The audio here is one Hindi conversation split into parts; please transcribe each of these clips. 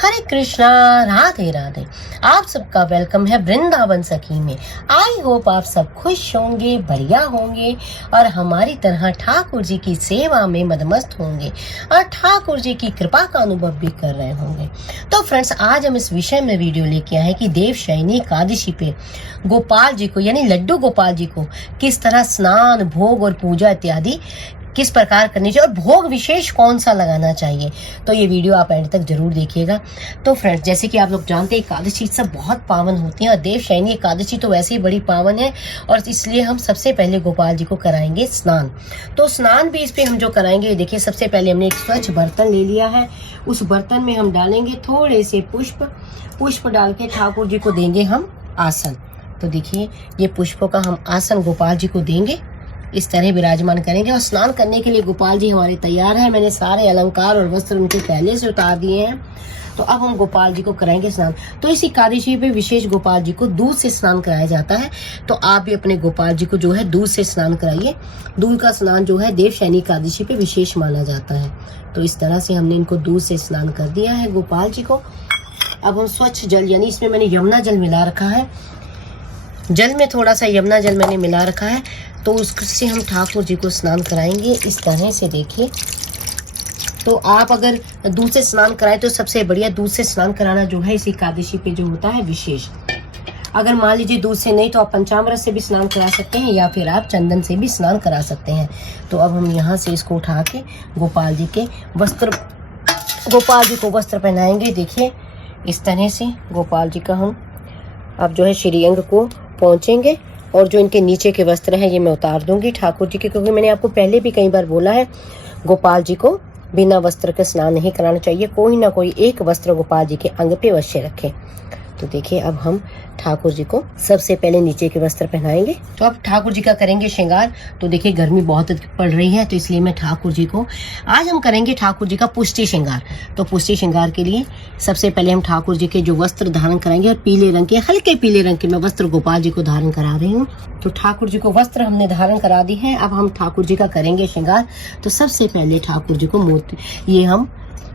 हरे कृष्णा, राधे राधे। आप सबका वेलकम है वृंदावन सखी में। आई होप आप सब खुश होंगे, बढ़िया होंगे और हमारी तरह ठाकुर जी की सेवा में मदमस्त होंगे और ठाकुर जी की कृपा का अनुभव भी कर रहे होंगे। तो फ्रेंड्स, आज हम इस विषय में वीडियो लेके आए हैं कि देवशयनी एकादशी पे गोपाल जी को यानी लड्डू गोपाल जी को किस तरह स्नान, भोग और पूजा इत्यादि किस प्रकार करनी चाहिए और भोग विशेष कौन सा लगाना चाहिए। तो ये वीडियो आप एंड तक जरूर देखिएगा। तो फ्रेंड्स, जैसे कि आप लोग जानते हैं एकादशी सब बहुत पावन होती हैं और देवशयनी एकादशी तो वैसे ही बड़ी पावन है और इसलिए हम सबसे पहले गोपाल जी को कराएंगे स्नान। तो स्नान भी इस पे हम जो कराएंगे, ये देखिए सबसे पहले हमने एक स्वच्छ बर्तन ले लिया है। उस बर्तन में हम डालेंगे थोड़े से पुष्प डाल के ठाकुर जी को देंगे हम आसन। तो देखिए ये पुष्पों का हम आसन गोपाल जी को देंगे, इस तरह विराजमान करेंगे और स्नान करने के लिए गोपाल जी हमारे तैयार हैं। मैंने सारे अलंकार और वस्त्र उनके पहले से उतार दिए हैं। तो अब हम गोपाल जी को कराएंगे स्नान। तो इस एकादशी पे विशेष गोपाल जी को दूध से स्नान कराया जाता है। तो आप भी अपने गोपाल जी को जो है दूध से स्नान कराइए। दूध का स्नान जो है देवशयनी एकादशी पे विशेष माना जाता है। तो इस तरह से हमने इनको दूध से स्नान कर दिया है गोपाल जी को। अब हम स्वच्छ जल, यानी इसमें मैंने यमुना जल मिला रखा है, जल में थोड़ा सा यमुना जल मैंने मिला रखा है, तो उससे हम ठाकुर जी को स्नान कराएंगे इस तरह से। देखिए, तो आप अगर दूध से स्नान कराएं तो सबसे बढ़िया, दूध से स्नान कराना जो है इस एकादशी पे जो होता है विशेष। अगर मान लीजिए दूध से नहीं तो आप पंचामृत से भी स्नान करा सकते हैं या फिर आप चंदन से भी स्नान करा सकते हैं। तो अब हम यहाँ से इसको उठा के गोपाल जी को वस्त्र पहनाएंगे। देखिए इस तरह से गोपाल जी का हम अब जो है श्रीअंग को पहुंचेंगे और जो इनके नीचे के वस्त्र हैं ये मैं उतार दूंगी ठाकुर जी के, क्योंकि मैंने आपको पहले भी कई बार बोला है गोपाल जी को बिना वस्त्र के स्नान नहीं कराना चाहिए। कोई ना कोई एक वस्त्र गोपाल जी के अंग पे अवश्य रखें। तो देखिए अब हम ठाकुर जी को सबसे पहले नीचे के वस्त्र पहनाएंगे। तो अब ठाकुर जी का करेंगे श्रृंगार। तो देखिए गर्मी बहुत पड़ रही है तो इसलिए मैं ठाकुर जी को आज हम करेंगे ठाकुर जी का पुष्टि श्रृंगार। तो पुष्टि श्रृंगार के लिए सबसे पहले हम ठाकुर जी के जो वस्त्र धारण कराएंगे और पीले रंग के, हल्के पीले रंग के मैं वस्त्र गोपाल जी को धारण करा रही हूँ। तो ठाकुर जी को वस्त्र हमने धारण करा दी है। अब हम ठाकुर जी का करेंगे श्रृंगार। तो सबसे पहले ठाकुर जी को ये हम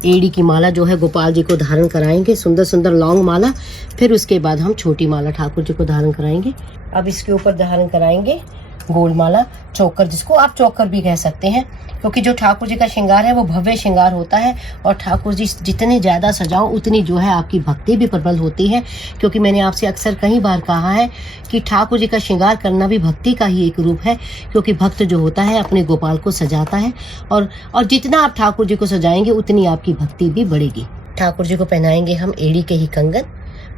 एड़ी की माला जो है गोपाल जी को धारण कराएंगे, सुंदर सुंदर लॉन्ग माला। फिर उसके बाद हम छोटी माला ठाकुर जी को धारण कराएंगे। अब इसके ऊपर धारण कराएंगे गोल माला, चौकर, जिसको आप चौकर भी कह सकते हैं, क्योंकि जो ठाकुर जी का श्रृंगार है वो भव्य श्रृंगार होता है और ठाकुर जी जितने ज्यादा सजाओ उतनी जो है आपकी भक्ति भी प्रबल होती है। क्योंकि मैंने आपसे अक्सर कई बार कहा है कि ठाकुर जी का श्रृंगार करना भी भक्ति का ही एक रूप है, क्योंकि भक्त जो होता है अपने गोपाल को सजाता है और जितना आप ठाकुर जी को सजाएंगे उतनी आपकी भक्ति भी बढ़ेगी। ठाकुर जी को पहनाएंगे हम एड़ी के ही कंगन,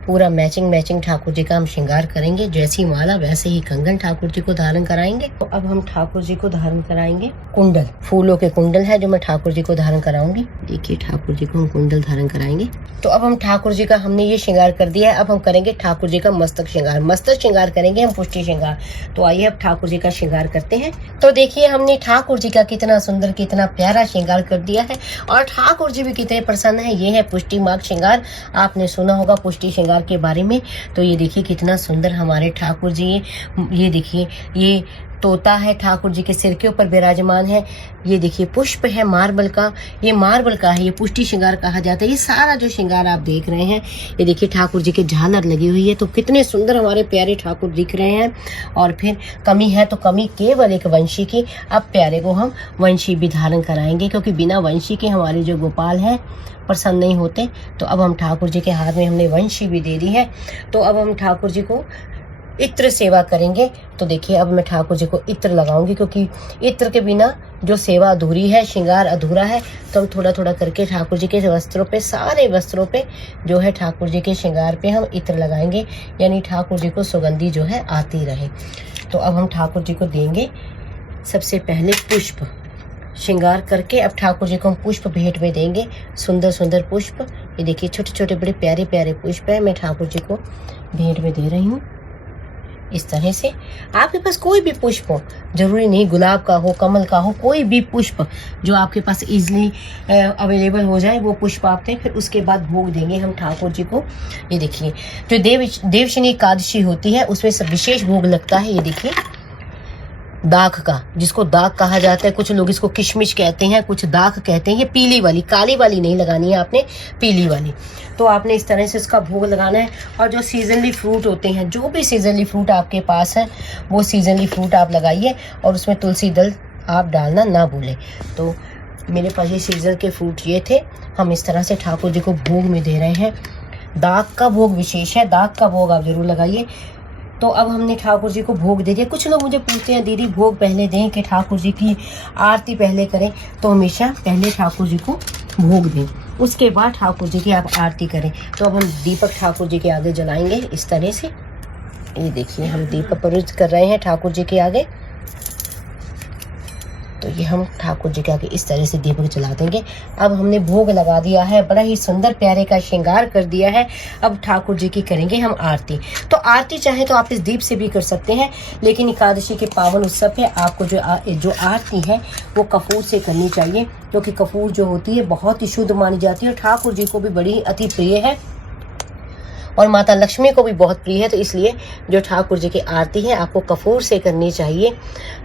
पूरा मैचिंग ठाकुर जी का हम श्रृंगार करेंगे। जैसी माला वैसे ही कंगन ठाकुर जी को धारण कराएंगे। तो अब हम ठाकुर जी को धारण कराएंगे कुंडल, फूलों के कुंडल है जो मैं ठाकुर जी को धारण कराऊंगी। देखिए ठाकुर जी को हम कुंडल धारण कराएंगे। तो अब हम ठाकुर जी का हमने ये श्रृंगार कर दिया है। अब हम करेंगे ठाकुर जी का मस्तक श्रृंगार करेंगे हम पुष्टि श्रृंगार। तो आइए अब ठाकुर जी का श्रृंगार करते हैं। तो देखिए हमने ठाकुर जी का कितना सुंदर, कितना प्यारा श्रृंगार कर दिया है और ठाकुर जी भी कितने प्रसन्न है। ये है पुष्टि मार्ग श्रृंगार। आपने सुना होगा पुष्टि श्रृंगार के बारे में। तो ये देखिए कितना सुंदर हमारे ठाकुर जी, ये देखिए ये तोता है ठाकुर जी के सिर के ऊपर विराजमान है। ये देखिए पुष्प है मार्बल का, ये मार्बल का है, ये पुष्टि श्रृंगार कहा जाता है। ये सारा जो श्रृंगार आप देख रहे हैं, ये देखिए ठाकुर जी के झालर लगी हुई है। तो कितने सुंदर हमारे प्यारे ठाकुर दिख रहे हैं। और फिर कमी है तो कमी केवल एक वंशी की। अब प्यारे को हम वंशी भी धारण कराएंगे, क्योंकि बिना वंशी के हमारे जो गोपाल है प्रसन्न नहीं होते। तो अब हम ठाकुर जी के हाथ में हमने वंशी भी दे दी है। तो अब हम ठाकुर जी को इत्र सेवा करेंगे। तो देखिए अब मैं ठाकुर जी को इत्र लगाऊंगी, क्योंकि इत्र के बिना जो सेवा अधूरी है, श्रृंगार अधूरा है। तो हम थोड़ा थोड़ा करके ठाकुर जी के वस्त्रों पे, सारे वस्त्रों पे जो है ठाकुर जी के श्रृंगार पे हम इत्र लगाएंगे, यानी ठाकुर जी को सुगंधी जो है आती रहे। तो अब हम ठाकुर जी को देंगे सबसे पहले पुष्प श्रृंगार करके। अब ठाकुर जी को हम पुष्प भेंट में देंगे, सुंदर सुंदर पुष्प। ये देखिए छोटे छोटे बड़े प्यारे प्यारे पुष्प है, मैं ठाकुर जी को भेंट में दे रही हूँ इस तरह से। आपके पास कोई भी पुष्प हो, जरूरी नहीं गुलाब का हो, कमल का हो, कोई भी पुष्प जो आपके पास इजीली अवेलेबल हो जाए वो पुष्प आप दें। फिर उसके बाद भोग देंगे हम ठाकुर जी को। ये देखिए जो देवशयनी एकादशी होती है उसमें सब विशेष भोग लगता है। ये देखिए दाख का, जिसको दाख कहा जाता है, कुछ लोग इसको किशमिश कहते हैं, कुछ दाख कहते हैं। ये पीली वाली, काली वाली नहीं लगानी है आपने, पीली वाली। तो आपने इस तरह से इसका भोग लगाना है। और जो सीजनली फ्रूट होते हैं, जो भी सीजनली फ्रूट आपके पास है वो सीजनली फ्रूट आप लगाइए और उसमें तुलसी दल आप डालना ना भूलें। तो मेरे पास ये सीजन के फ्रूट ये थे, हम इस तरह से ठाकुर जी को भोग में दे रहे हैं। दाख का भोग विशेष है, दाख का भोग आप जरूर लगाइए। तो अब हमने ठाकुर जी को भोग दे दिया। कुछ लोग मुझे पूछते हैं दीदी भोग पहले दें कि ठाकुर जी की आरती पहले करें, तो हमेशा पहले ठाकुर जी को भोग दें, उसके बाद ठाकुर जी की आप आरती करें। तो अब हम दीपक ठाकुर जी के आगे जलाएंगे इस तरह से। ये देखिए हम दीपक प्रज्वलित कर रहे हैं ठाकुर जी के आगे। तो ये हम ठाकुर जी के आगे इस तरह से दीपक जला देंगे। अब हमने भोग लगा दिया है, बड़ा ही सुंदर प्यारे का श्रृंगार कर दिया है। अब ठाकुर जी की करेंगे हम आरती। तो आरती चाहे तो आप इस दीप से भी कर सकते हैं, लेकिन एकादशी के पावन उत्सव पे आपको जो आरती है वो कपूर से करनी चाहिए, क्योंकि कपूर जो होती है बहुत ही शुद्ध मानी जाती है और ठाकुर जी को भी बड़ी अति प्रिय है और माता लक्ष्मी को भी बहुत प्रिय है। तो इसलिए जो ठाकुर जी की आरती है आपको कपूर से करनी चाहिए।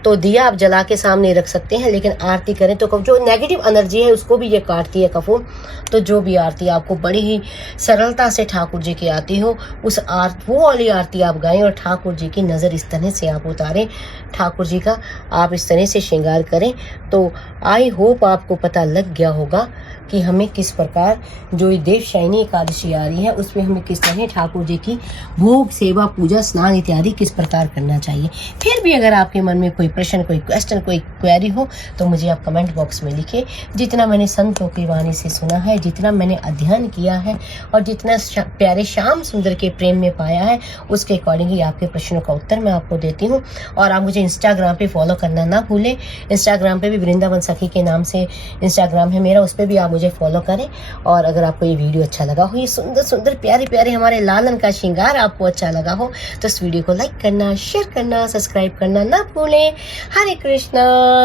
तो दिया आप जला के सामने रख सकते हैं, लेकिन आरती करें तो जो नेगेटिव एनर्जी है उसको भी ये काटती है कपूर। तो जो भी आरती आपको बड़ी ही सरलता से ठाकुर जी की आती हो, वो वाली आरती आप गाएं और ठाकुर जी की नज़र इस तरह से आप उतारें, ठाकुर जी का आप इस तरह से श्रृंगार करें। तो आई होप आपको पता लग गया होगा कि हमें किस प्रकार जो देवशयनी एकादशी आ रही है उसमें हमें किस तरह ठाकुर जी की भोग, सेवा, पूजा, स्नान इत्यादि किस प्रकार करना चाहिए। फिर भी अगर आपके मन में कोई प्रश्न, कोई क्वेश्चन, कोई क्वेरी हो तो मुझे आप कमेंट बॉक्स में लिखिए। जितना मैंने संतों की वाणी से सुना है, जितना मैंने अध्ययन किया है और जितना प्यारे श्याम सुंदर के प्रेम में पाया है, उसके अकॉर्डिंग ही आपके प्रश्नों का उत्तर मैं आपको देती हूँ। और आप मुझे इंस्टाग्राम पे फॉलो करना ना भूलें। इंस्टाग्राम पे भी वृंदावन सखी के नाम से इंस्टाग्राम है मेरा, उस पर भी आप मुझे फॉलो करें। और अगर आपको ये वीडियो अच्छा लगा हो, ये सुंदर सुंदर प्यारे प्यारे हमारे लालन का श्रृंगार आपको अच्छा लगा हो, तो इस वीडियो को लाइक करना, शेयर करना, सब्सक्राइब करना ना भूलें। हरे कृष्णा,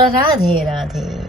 राधे राधे।